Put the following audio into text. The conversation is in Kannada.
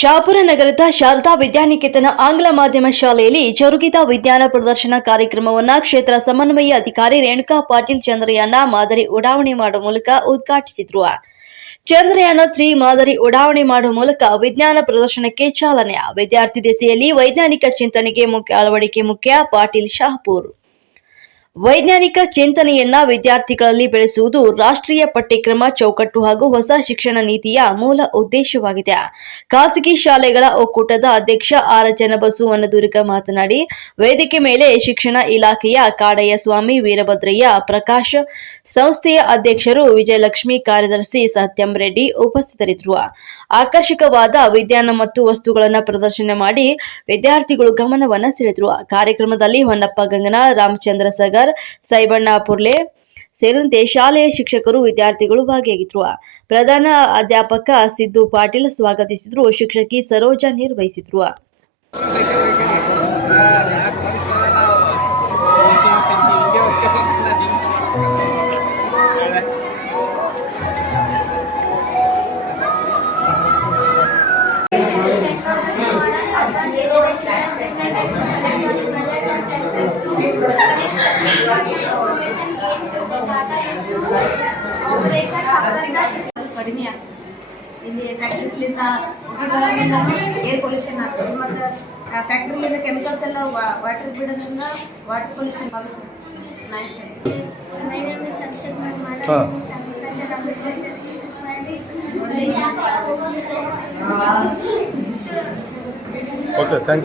ಶಹಾಪುರ ನಗರದ ಶಾರದಾ ವಿದ್ಯಾನಿಕೇತನ ಆಂಗ್ಲ ಮಾಧ್ಯಮ ಶಾಲೆಯಲ್ಲಿ ಜರುಗಿದ ವಿಜ್ಞಾನ ಪ್ರದರ್ಶನ ಕಾರ್ಯಕ್ರಮವನ್ನು ಕ್ಷೇತ್ರ ಸಮನ್ವಯ ಅಧಿಕಾರಿ ರೇಣುಕಾ ಪಾಟೀಲ್ ಚಂದ್ರಯಾನ ಮಾದರಿ ಉಡಾವಣೆ ಮಾಡುವ ಮೂಲಕ ಉದ್ಘಾಟಿಸಿದರು. ಚಂದ್ರಯಾನ 3 ಮಾದರಿ ಉಡಾವಣೆ ಮಾಡುವ ಮೂಲಕ ವಿಜ್ಞಾನ ಪ್ರದರ್ಶನಕ್ಕೆ ಚಾಲನೆ. ವಿದ್ಯಾರ್ಥಿ ದೆಸೆಯಲ್ಲಿ ವೈಜ್ಞಾನಿಕ ಚಿಂತನೆಗೆ ಅಳವಡಿಕೆ ಮುಖ್ಯ. ಪಾಟೀಲ್ ಶಹಾಪುರ ವೈಜ್ಞಾನಿಕ ಚಿಂತನೆಯನ್ನ ವಿದ್ಯಾರ್ಥಿಗಳಲ್ಲಿ ಬೆಳೆಸುವುದು ರಾಷ್ಟ್ರೀಯ ಪಠ್ಯಕ್ರಮ ಚೌಕಟ್ಟು ಹಾಗೂ ಹೊಸ ಶಿಕ್ಷಣ ನೀತಿಯ ಮೂಲ ಉದ್ದೇಶವಾಗಿದೆ. ಖಾಸಗಿ ಶಾಲೆಗಳ ಒಕ್ಕೂಟದ ಅಧ್ಯಕ್ಷ ಆರ್. ಚನ್ನಬಸು ವನದುರ್ಗ ಮಾತನಾಡಿ, ವೇದಿಕೆ ಮೇಲೆ ಶಿಕ್ಷಣ ಇಲಾಖೆಯ ಕಾಡಯ್ಯ ಸ್ವಾಮಿ, ವೀರಭದ್ರಯ್ಯ, ಪ್ರಕಾಶ್, ಸಂಸ್ಥೆಯ ಅಧ್ಯಕ್ಷರು ವಿಜಯಲಕ್ಷ್ಮಿ, ಕಾರ್ಯದರ್ಶಿ ಸತ್ಯಂ ರೆಡ್ಡಿ ಉಪಸ್ಥಿತರಿದ್ದರು. ಆಕರ್ಷಕವಾದ ವಿಜ್ಞಾನ ಮತ್ತು ವಸ್ತುಗಳನ್ನು ಪ್ರದರ್ಶನ ಮಾಡಿ ವಿದ್ಯಾರ್ಥಿಗಳು ಗಮನವನ್ನು ಸೆಳೆದರು. ಕಾರ್ಯಕ್ರಮದಲ್ಲಿ ಹೊನ್ನಪ್ಪ ಗಂಗನಾಳ್, ರಾಮಚಂದ್ರ ಸಗರ್, ಸೈಬಣ್ಣ ಪುರ್ಲೆ ಸೇರಿದಂತೆ ಶಾಲೆಯ ಶಿಕ್ಷಕರು, ವಿದ್ಯಾರ್ಥಿಗಳು ಭಾಗಿಯಾಗಿದ್ದರು. ಪ್ರಧಾನ ಅಧ್ಯಾಪಕ ಸಿದ್ದು ಪಾಟೀಲ್ ಸ್ವಾಗತಿಸಿದರು. ಶಿಕ್ಷಕಿ ಸರೋಜಾ ನಿರ್ವಹಿಸಿದರು. ಕಡಿಮೆ ಇಲ್ಲಿ ಫ್ಯಾಕ್ಟ್ರೀಸ್ಲಿಂದ ಏರ್ ಪೊಲ್ಯೂಷನ್ ಆಗ್ತದೆ ಮತ್ತು ಫ್ಯಾಕ್ಟ್ರಿಲಿಂದ ಕೆಮಿಕಲ್ಸ್ ಎಲ್ಲ ವಾಟರ್ ಬಿಡೋದ್ರಿಂದ ವಾಟರ್ ಪೊಲ್ಯೂಷನ್ ಆಗುತ್ತೆ. Okay, thank you.